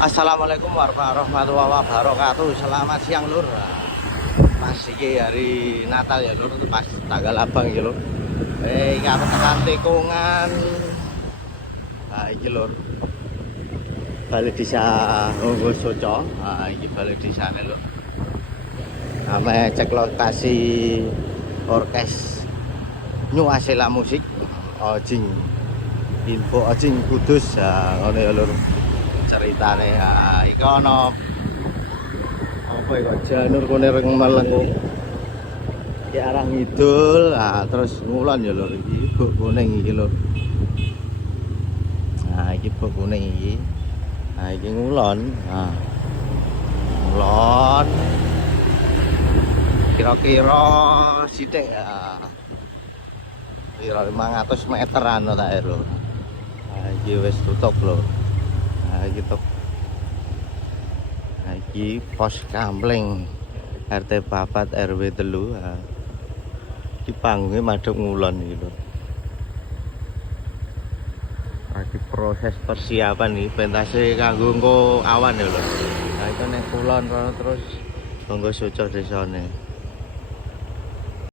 Assalamualaikum warahmatullahi wabarakatuh. Selamat siang lur. Pas iki hari Natal ya lur, pas tanggal abang ya lur. Iki aku tekan tikungan. Nah iki lur. Balik desa Onggo Soco. Nah iki balik desa lur. Ame cek lokasi orkes New Asela Musik. Ojing info Ojing Kudus. Ngono ya lur. Ceritane iki ana apa kok janur kene reng melengung ki arah ngidul terus ngulon ya lur iki buk kuning iki lur. Iki buk kuning iki. Iki ngulon. Ngulon kira-kira sithik kira 500 meteran tak lho. Iki wis tutup lho. Iki pos Kamling RT 4 RW 3. Iki panggungnya madhep ngulon iki lho. Lagi proses persiapan nih pentase kanggo engko awan ya lho. Nah itu nek kulon terus Onggo Soco desane.